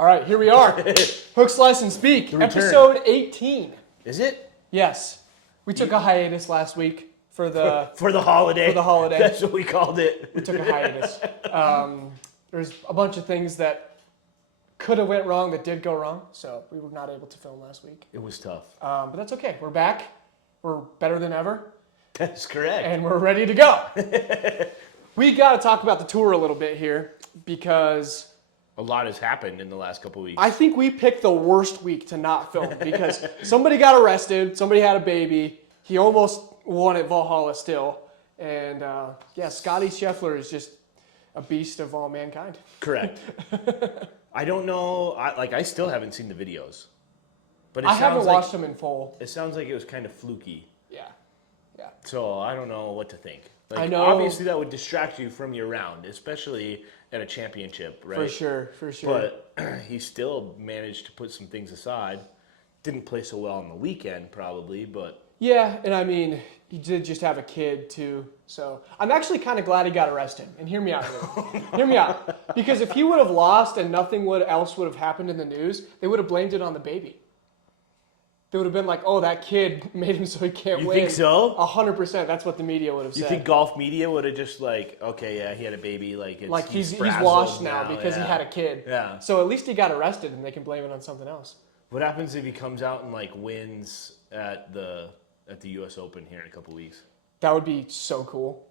All right, here we are. Hook, Slice, and Speak, episode 18. Is it? Yes. We took a hiatus last week for the holiday. For the holiday. That's what we called it. We took a hiatus. There's a bunch of things that could have went wrong that did go wrong, so we were not able to film last week. It was tough. But that's okay. We're back. We're better than ever. That's correct. And we're ready to go. We got to talk about the tour a little bit here because a lot has happened in the last couple of weeks. I think we picked the worst week to not film because somebody got arrested, somebody had a baby, he almost won at Valhalla still, and Scotty Scheffler is just a beast of all mankind. Correct. I don't know, I still haven't seen the videos. But I haven't watched them in full. It sounds like it was kind of fluky. Yeah. So I don't know what to think. I know. Obviously that would distract you from your round, especially at a championship, right? For sure. But he still managed to put some things aside. Didn't play so well on the weekend, probably, but... Yeah, and I mean, he did just have a kid, too. So I'm actually kind of glad he got arrested. And hear me out here. Hear me out. Because if he would have lost and nothing else would have happened in the news, they would have blamed it on the baby. They would have been like, oh, that kid made him so he can't win. You think so? 100%. That's what the media would have said. You think golf media would have just okay, yeah, he had a baby, he's washed now because he had a kid. Yeah. So at least he got arrested and they can blame it on something else. What happens if he comes out and wins at the U.S. Open here in a couple weeks? That would be so cool.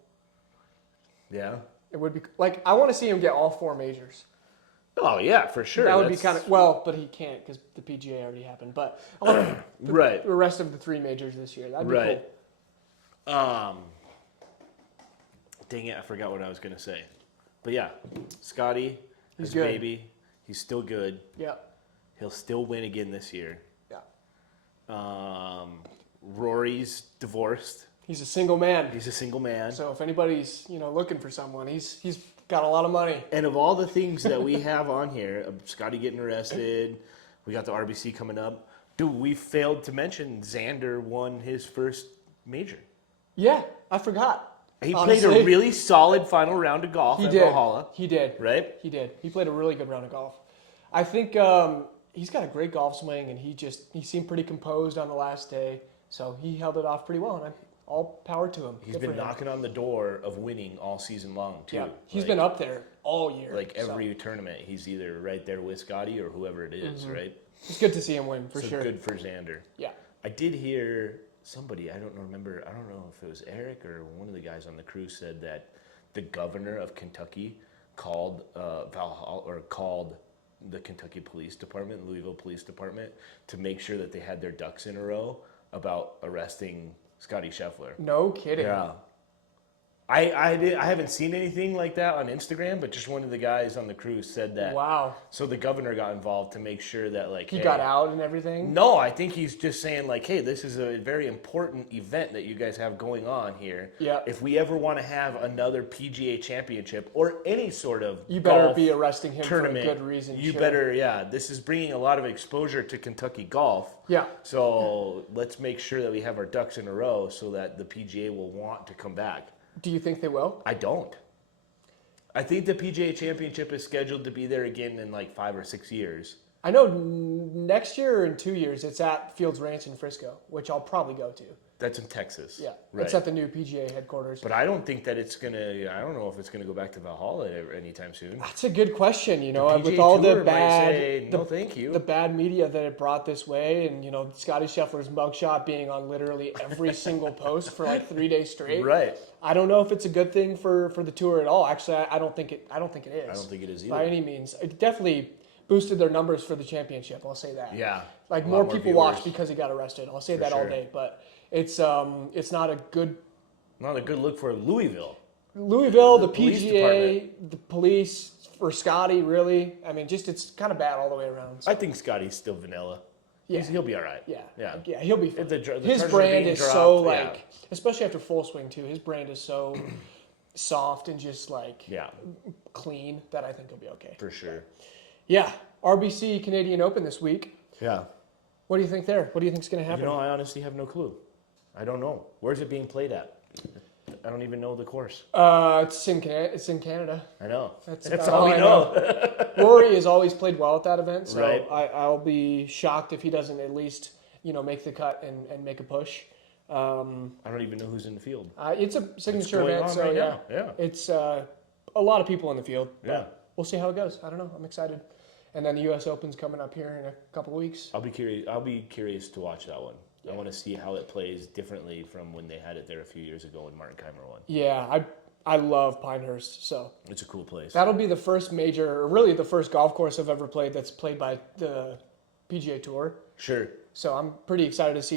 Yeah. It would be I want to see him get all 4 majors. Oh, yeah, for sure. That would be kind of, but he can't because the PGA already happened. But right. The rest of the 3 majors this year. That'd be cool. Dang it, I forgot what I was going to say. But yeah, Scotty, his baby, he's still good. Yeah. He'll still win again this year. Yeah. Rory's divorced. He's a single man. So if anybody's, looking for someone, he's got a lot of money. And of all the things that we have on here, Scotty getting arrested, we got the RBC coming up. Dude, we failed to mention Xander won his first major. Yeah, I forgot. He played a really solid final round of golf at Valhalla. He did. Right? He did. He played a really good round of golf. I think he's got a great golf swing, and he seemed pretty composed on the last day. So he held it off pretty well, and all power to him. He's been knocking on the door of winning all season long, too. Yeah, he's been up there all year. Every tournament, he's either right there with Scotty or whoever it is, right? It's good to see him win, for sure. Good for Xander. Yeah. I did hear somebody, I don't know if it was Eric or one of the guys on the crew said that the governor of Kentucky called Valhalla, or called the Kentucky Police Department, Louisville Police Department, to make sure that they had their ducks in a row about arresting Scotty Scheffler. No kidding. Yeah. I haven't seen anything like that on Instagram, but just one of the guys on the crew said that. Wow. So the governor got involved to make sure that he got out and everything? No, I think he's just saying hey, this is a very important event that you guys have going on here. Yeah. If we ever want to have another PGA championship or any sort of you better golf be arresting him tournament, for a good reason. You better, this is bringing a lot of exposure to Kentucky golf. Yeah. So let's make sure that we have our ducks in a row so that the PGA will want to come back. Do you think they will? I don't. I think the PGA Championship is scheduled to be there again in 5 or 6 years. I know next year or in 2 years it's at Fields Ranch in Frisco, which I'll probably go to. That's in Texas. Yeah, right. It's at the new PGA headquarters. But I don't think that it's going to, I don't know if it's going to go back to Valhalla anytime soon. That's a good question, with PGA all the Tour bad, might say, no thank you. The bad media that it brought this way, and Scotty Scheffler's mugshot being on literally every single post for 3 days straight. Right. I don't know if it's a good thing for the tour at all. Actually, I don't think it is. I don't think it is either. By any means. It definitely boosted their numbers for the championship, I'll say that. Yeah. More people watched because he got arrested. I'll say that all day, but it's not a good look for Louisville. The PGA, the police, for Scotty, really. I mean, it's kind of bad all the way around. So. I think Scotty's still vanilla. Yeah. He'll be all right. Yeah, he'll be fine. The his brand is dropped, so, especially after full swing, too, his brand is so soft and just, clean that I think he'll be okay. For sure. Yeah. RBC Canadian Open this week. Yeah. What do you think there? What do you think's going to happen? I honestly have no clue. I don't know. Where's it being played at? I don't even know the course. It's in Canada. I know. That's all we know. Rory has always played well at that event, so Right. I'll be shocked if he doesn't at least make the cut and make a push. I don't even know who's in the field. It's a signature going event, on so right yeah, now. Yeah. it's a lot of people in the field. But Yeah. we'll see how it goes. I don't know. I'm excited. And then the U.S. Open's coming up here in a couple weeks. I'll be curious to watch that one. I want to see how it plays differently from when they had it there a few years ago when Martin Keimer won. Yeah, I love Pinehurst, so It's a cool place. that'll be the first major, or really the first golf course I've ever played that's played by the PGA Tour. Sure. So I'm pretty excited to see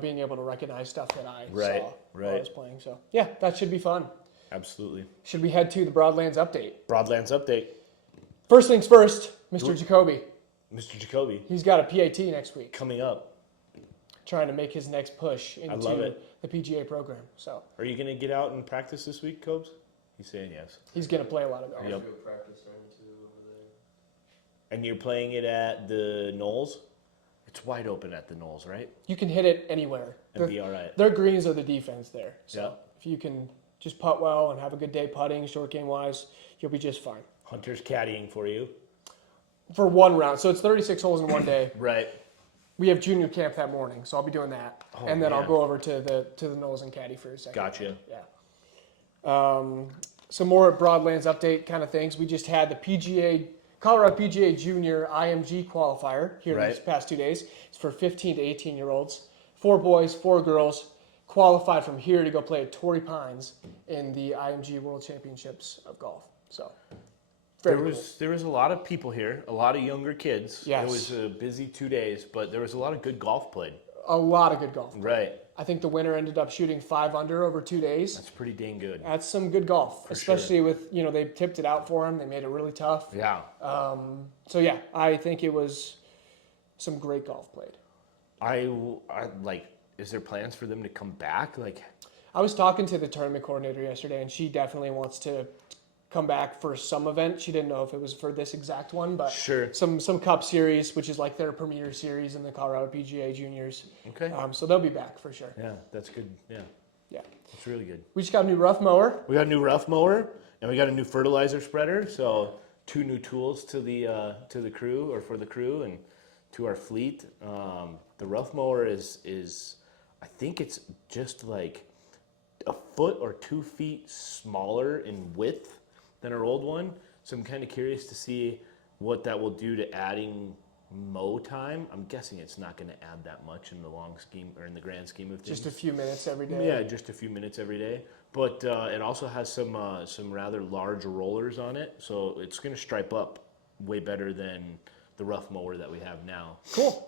being able to recognize stuff that I saw while I was playing. So yeah, that should be fun. Absolutely. Should we head to the Broadlands update? Broadlands update. First things first, Mr. Jacoby. Mr. Jacoby He's got a PAT next week, coming up. trying to make his next push love into it. the PGA program. So Are you going to get out and practice this week, Cobes? He's saying yes. he's going to play a lot of golf. Yep. Good practice round too over there. And you're playing it at the Knolls? It's wide open at the Knolls, right? You can hit it anywhere. And be all right. Their greens are the defense there. So Yeah. if you can just putt well and have a good day putting, short game wise, you'll be just fine. Hunter's caddying for you. For one round. So it's 36 holes in one day. Right. We have junior camp that morning, so I'll be doing that. Oh, and then I'll man. go over to the Knolls and Caddy for a second. Gotcha. Yeah. Some more Broadlands update kind of things. We just had the Colorado PGA Junior IMG qualifier here Right. these past 2 days. It's for 15 to 18-year-olds. 4 boys, 4 girls qualified from here to go play at Torrey Pines in the IMG World Championships of Golf. So very cool. There was a lot of people here, a lot of younger kids. Yes. It was a busy 2 days, but there was a lot of good golf played. A lot of good golf. Right. I think the winner ended up shooting 5 under over 2 days. That's pretty dang good. That's some good golf, For especially with, they tipped it out for him. They made it really tough. Yeah. So yeah, I think it was some great golf played. I like, is there plans for them to come back? Like, I was talking to the tournament coordinator yesterday, and she definitely wants to come back for some event. She didn't know if it was for this exact one, but sure. some Cup Series, which is like their premier series in the Colorado PGA Juniors. Okay. So they'll be back for sure. Yeah, that's good. Yeah, Yeah. that's really good. We just got a new rough mower. We got a new rough mower, and we got a new fertilizer spreader. So 2 new tools to the crew, or for the crew, and to our fleet. The rough mower is I think it's just like a foot or 2 feet smaller in width than our old one. So I'm kind of curious to see what that will do to adding mow time. I'm guessing it's not going to add that much in the long scheme, or in the grand scheme of things. Just a few minutes every day. Yeah, just a few minutes every day. But it also has some rather large rollers on it, so it's going to stripe up way better than the rough mower that we have now. Cool.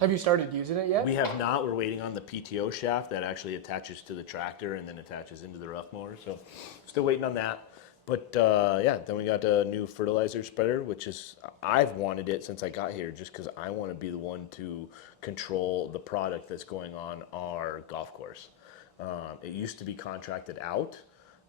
Have you started using it yet? We have not. We're waiting on the PTO shaft that actually attaches to the tractor and then attaches into the rough mower. So still waiting on that. But yeah, then we got a new fertilizer spreader, which is, I've wanted it since I got here, just because I want to be the one to control the product that's going on our golf course. It used to be contracted out,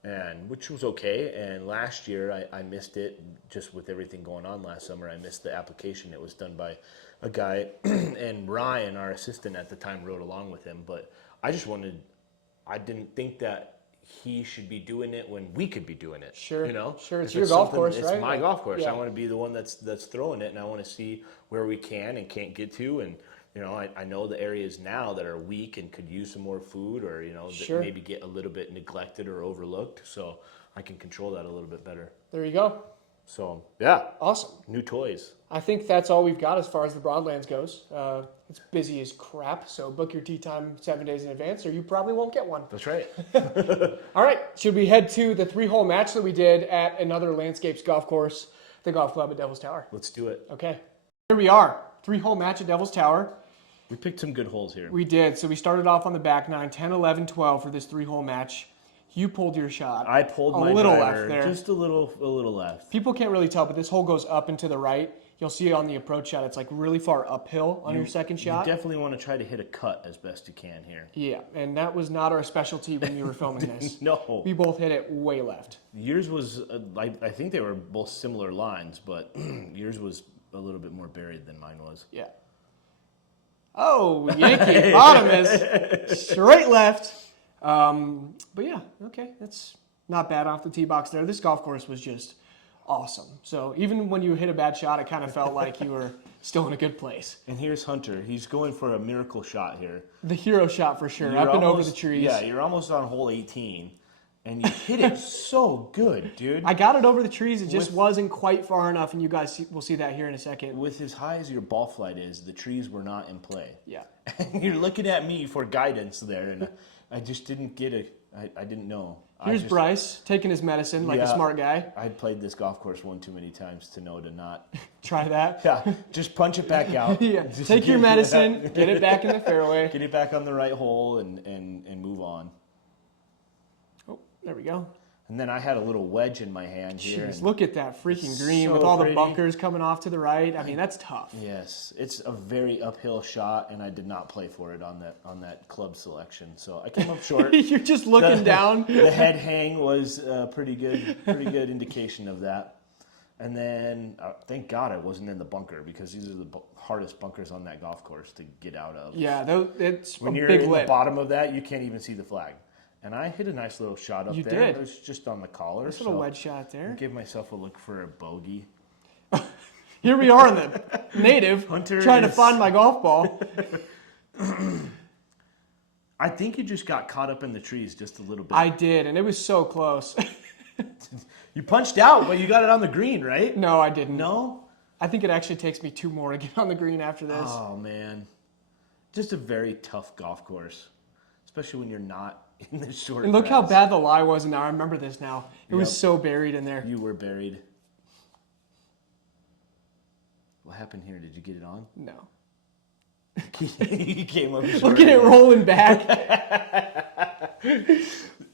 and which was okay. And last year I missed it, just with everything going on last summer. I missed the application. It was done by a guy, and Ryan, our assistant at the time, rode along with him. But I didn't think that he should be doing it when we could be doing it. Sure. You know? Sure, it's If your golf something- course, right? It's my golf course. Yeah. I want to be the one that's throwing it, and I want to see where we can and can't get to. And I know the areas now that are weak and could use some more food, or Sure. that maybe get a little bit neglected or overlooked. So I can control that a little bit better. There you go. So yeah, Awesome. new toys. I think that's all we've got as far as the Broadlands goes. It's busy as crap, so book your tee time 7 days in advance, or you probably won't get one. That's right. All right, should we head to the 3-hole match that we did at another Landscapes golf course, the golf club at Devil's Tower? Let's do it. Okay, here we are, 3-hole match at Devil's Tower. We picked some good holes here. We did, so we started off on the back nine, 10, 11, 12 for this 3-hole match. You pulled your shot. I pulled my little driver, left there. just a little left. People can't really tell, but this hole goes up and to the right. You'll see on the approach shot, it's like really far uphill on your second shot. You definitely want to try to hit a cut as best you can here. Yeah, and that was not our specialty when we were filming this. No. We both hit it way left. Yours was, I think they were both similar lines, but yours was a little bit more buried than mine was. Yeah. Oh, Yankee bottom is straight left. But yeah, okay, that's not bad off the tee box there. This golf course was just awesome. So even when you hit a bad shot, it kind of felt like you were still in a good place. And here's Hunter. He's going for a miracle shot here. The hero shot for sure, You're up and over almost- the trees. Yeah, you're almost on hole 18, and you hit it so good, dude. I got it over the trees. It just wasn't quite far enough, and you guys will see that here in a second. With as high as your ball flight is, the trees were not in play. Yeah. And you're looking at me for guidance there, and I just didn't get it. I didn't know. Here's Bryce taking his medicine like a smart guy. I'd played this golf course one too many times to know to not. Try that. Yeah, just punch it back out. Yeah. Just Take your medicine, get it back in the fairway. Get it back on the right hole and move on. Oh, there we go. And then I had a little wedge in my hand here. Jeez, and look at that freaking green with so all the pretty. bunkers coming off to the right. I mean, that's tough. Yes, it's a very uphill shot, and I did not play for it on that club selection. So I came up short. You're just looking down. The head hang was a pretty good indication of that. And then, thank God I wasn't in the bunker, because these are the hardest bunkers on that golf course to get out of. Yeah, it's When a you're big in lip. the bottom of that, you can't even see the flag. And I hit a nice little shot up You there. did. It was just on the collar. Nice little wedge shot there. Give myself a look for a bogey. Here we are in the native, Hunter trying to is- find my golf ball. I think you just got caught up in the trees just a little bit. I did, and it was so close. You punched out, but you got it on the green, right? No, I didn't. No? I think it actually takes me 2 more to get on the green after this. Oh, man. Just a very tough golf course, especially when you're not in the short And look how grass. bad the lie was, and now I remember this now. It was Yep. so buried in there. You were buried. What happened here? Did you get it on? No. You came up short. Look at it rolling back.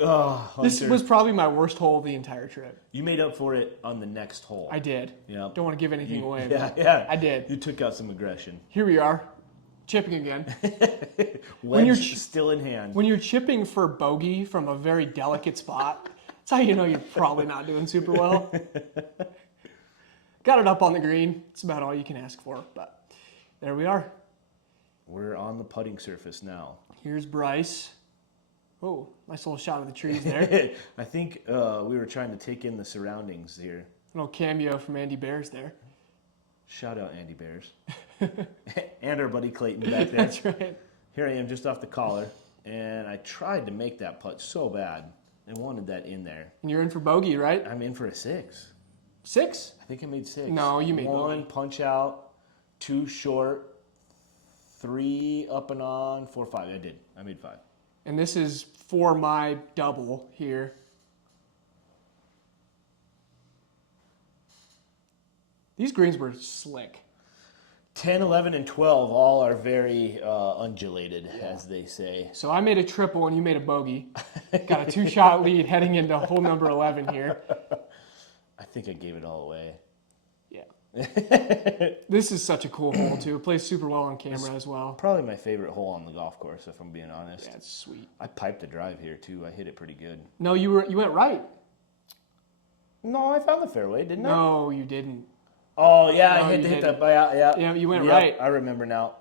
Oh, This Hunter. was probably my worst hole of the entire trip. You made up for it on the next hole. I did. Yep. Don't want to give anything away. Yeah, but yeah. I did. You took out some aggression. Here we are, chipping again. Wedge you're still in hand. When you're chipping for bogey from a very delicate spot, that's how you know you're probably not doing super well. Got it up on the green. It's about all you can ask for, but there we are. We're on the putting surface now. Here's Bryce. Oh, nice little shot of the trees there. I think we were trying to take in the surroundings here. Little cameo from Andy Bears there. Shout out Andy Bears. And our buddy Clayton back there. That's right. Here I am just off the collar, and I tried to make that putt so bad. I wanted that in there. And you're in for bogey, right? I'm in for a 6. 6? I think I made 6. No, you made 1 bogey. punch out, 2 short, 3 up and on, 4, 5. I did. I made 5. And this is for my double here. These greens were slick. 10, 11, and 12 all are very undulated, as they say. So I made a triple and you made a bogey. Got a 2-shot lead heading into hole number 11 here. I think I gave it all away. Yeah. This is such a cool hole too. It plays super well on camera as well. Probably my favorite hole on the golf course, if I'm being honest. Yeah, it's sweet. I piped a drive here too. I hit it pretty good. No, you went right. No, I found the fairway, didn't I? No, you didn't. Oh yeah, No, I hit you that. didn't. Yeah, Yeah, you went Yep, right. I remember now.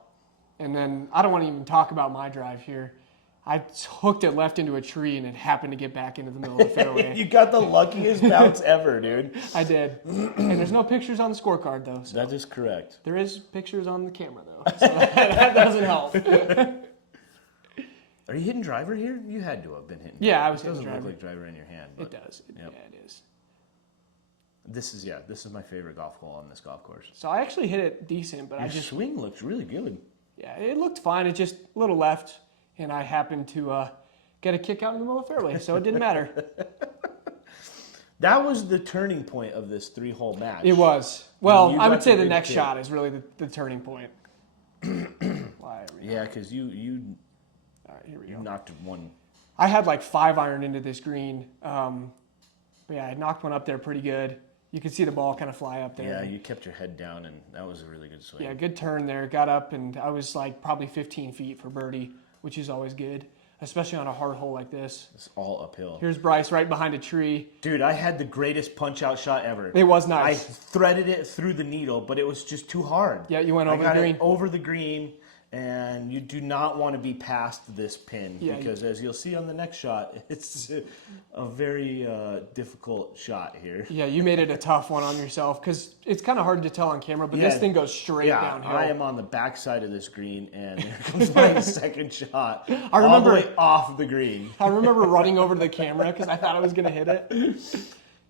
And then I don't want to even talk about my drive here. I hooked it left into a tree and it happened to get back into the middle of the fairway. You got the luckiest bounce ever, dude. I did. And there's no pictures on the scorecard though. So That is correct. there is pictures on the camera though. So that doesn't help. Are you hitting driver here? You had to have been hitting. Yeah, driver. I was It hitting doesn't driver. look like driver in your hand. It But does. Yep. Yeah, it is. This is my favorite golf hole on this golf course. So I actually hit it decent, but Your I just, swing looks really good. yeah, it looked fine. It just a little left, and I happened to get a kick out in the middle of the fairway, so it didn't matter. That was the turning point of this 3-hole match. It was. Well, You I would got say the the big next kick. shot is really the turning point. Why, Yeah, because you All right, here we you go. knocked one. I had like 5-iron into this green. But yeah, I knocked one up there pretty good. You could see the ball kind of fly up there. Yeah, you kept your head down, and that was a really good swing. Yeah, good turn there. Got up, and I was like probably 15 feet for birdie, which is always good, especially on a hard hole like this. It's all uphill. Here's Bryce right behind a tree. Dude, I had the greatest punch-out shot ever. It was I nice. threaded it through the needle, but it was just too hard. Yeah, you went I over got the green. it over the green, And you do not want to be past this pin Yeah, because, as you'll see on the next shot, it's a very difficult shot here. Yeah, you made it a tough one on yourself because it's kind of hard to tell on camera, but this thing goes straight downhill. I am on the back side of this green, and there comes my second shot. I remember all the way off the green. I remember running over to the camera because I thought I was going to hit it.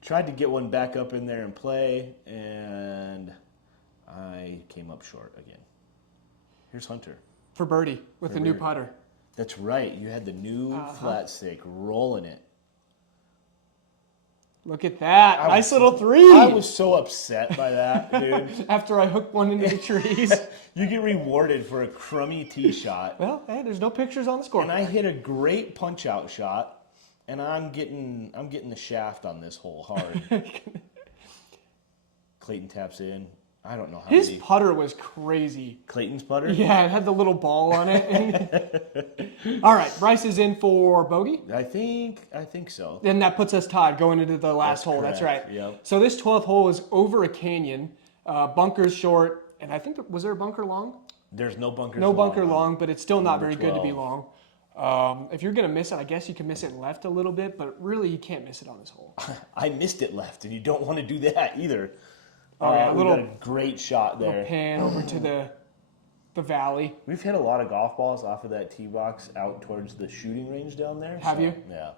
Tried to get one back up in there and play, and I came up short again. Here's Hunter. For birdie with a new putter. That's right. You had the new flat stick rolling it. Look at that. Nice little three. I was so upset by that, dude. After I hooked one into the trees. You get rewarded for a crummy tee shot. Well, hey, there's no pictures on the score. And I hit a great punch-out shot, and I'm getting the shaft on this hole hard. Clayton taps in. I don't know how His putter was crazy. Clayton's putter? Yeah, it had the little ball on it. All right, Bryce is in for bogey. I think so. Then that puts us tied going into the last hole. correct. That's right. Yep. So this 12th hole is over a canyon. Bunker's short, and I think was there a bunker long? There's no bunkers. No bunker long, but it's still not Number very good to be 12. long. If you're gonna miss it, I guess you can miss it left a little bit, but really you can't miss it on this hole. I missed it left, and you don't want to do that either. Oh, yeah, we got a great shot Little there. pan over to the valley. We've hit a lot of golf balls off of that tee box out towards the shooting range down there. Have you? Yeah.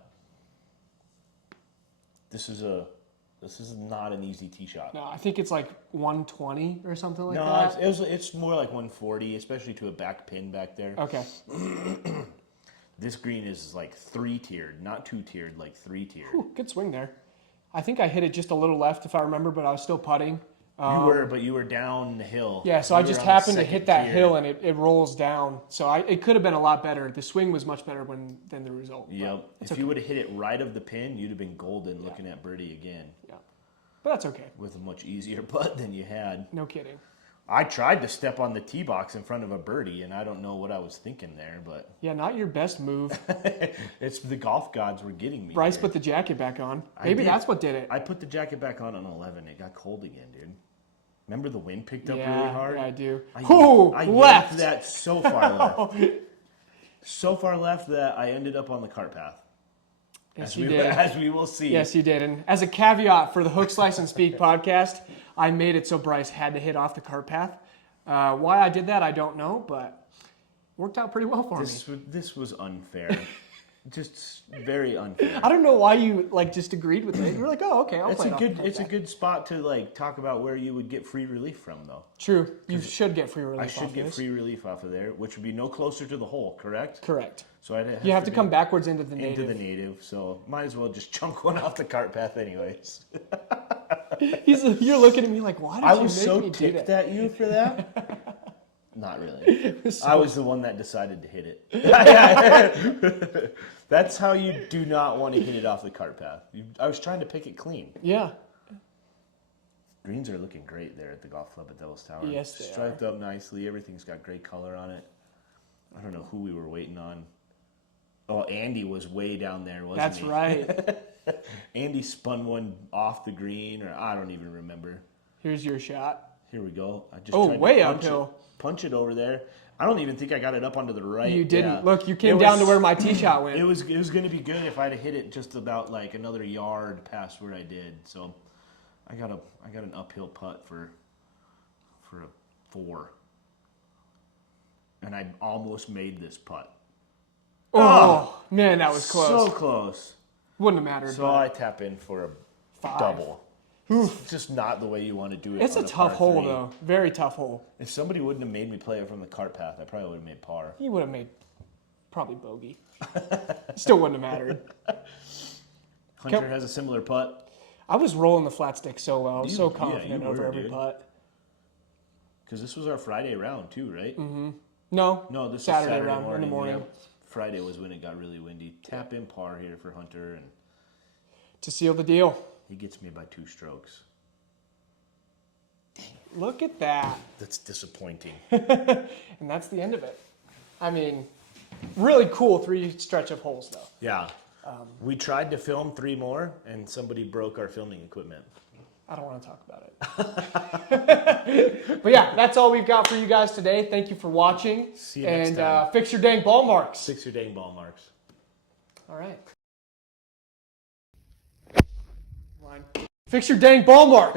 This is not an easy tee shot. No, I think it's like 120 or something like No, that. it's more like 140, especially to a back pin back there. Okay. This green is like 3-tiered, not 2-tiered, like 3-tiered. Whew, good swing there. I think I hit it just a little left if I remember, but I was still putting. You were down the hill. Yeah, so You I were just on the happened to second hit that tier. hill and it rolls down. So it could have been a lot better. The swing was much better than the result. but Yep. it's If okay. you would have hit it right of the pin, you'd have been golden looking at birdie again Yeah. But that's okay. with a much easier putt than you had. No kidding. I tried to step on the tee box in front of a birdie, and I don't know what I was thinking there, but Yeah, not your best move. it's the golf gods were getting me. Bryce here. put the jacket back on. I Maybe did. that's what did it. I put the jacket back on 11. It got cold again, dude. Remember the wind picked up yeah, really hard? yeah, I do. I Left. yanked that so far left. So far left that I ended up on the cart path. Yes, As you we, did. as we will see. Yes, you did. And as a caveat for the Hook, Slice, and Speak podcast, I made it so Bryce had to hit off the cart path. Why I did that, I don't know, but worked out pretty well for me. This was unfair. Just very unfair. I don't know why you just agreed with it. You were like, oh, okay, I'll It's play a it off good the cart it's a path. good spot to talk about where you would get free relief from though. True. You should get free relief I should off get this. free relief off of there, which would be no closer to the hole, correct? Correct. So I'd You have to be come backwards into the into native. the native, so might as well just chunk one off the cart path anyways. You're looking at me like, why did I you was make so me do ticked that? at you for that. Not really. So- I was the one that decided to hit it. That's how you do not want to hit it off the cart path. I was trying to pick it clean. Yeah. Greens are looking great there at the golf club at Devil's Tower. Yes, they Striped up nicely. Everything's got great color on it. I don't know who we were waiting on. Oh, Andy was way down there, wasn't That's he? right. Andy spun one off the green, or I don't even remember. Here's your shot. Here we go. I just Oh, tried to way punch uphill. Punch it over there. I don't even think I got it up onto the right. You didn't. Yeah. Look, you came It down was- to where my tee shot went. It was going to be good if I'd have hit it just about another yard past where I did. So I got an uphill putt for a 4, and I almost made this putt. Oh, man, that was close. So close. Wouldn't have mattered. So but I tap in for a 5. double. It's just not the way you want to do it. It's on a tough par hole, 3. though. Very tough hole. If somebody wouldn't have made me play it from the cart path, I probably would have made par. You would have made probably bogey. Still wouldn't have mattered. Hunter has a similar putt. I was rolling the flat stick so well. I was so Yeah, confident you over were, every dude. putt. Because this was our Friday round too, right? No, No, this Saturday was Saturday round in the morning. yeah. Friday was when it got really windy. Tap in par here for Hunter, and to seal the deal. he gets me by 2 strokes. Look at that. That's disappointing. And that's the end of it. I mean, really cool 3 stretch of holes, though. Yeah. We tried to film 3 more, and somebody broke our filming equipment. I don't want to talk about it. But yeah, that's all we've got for you guys today. Thank you for watching. See you next time. Fix your dang ball marks. Fix your dang ball marks. All right. Fix your dang ball mark.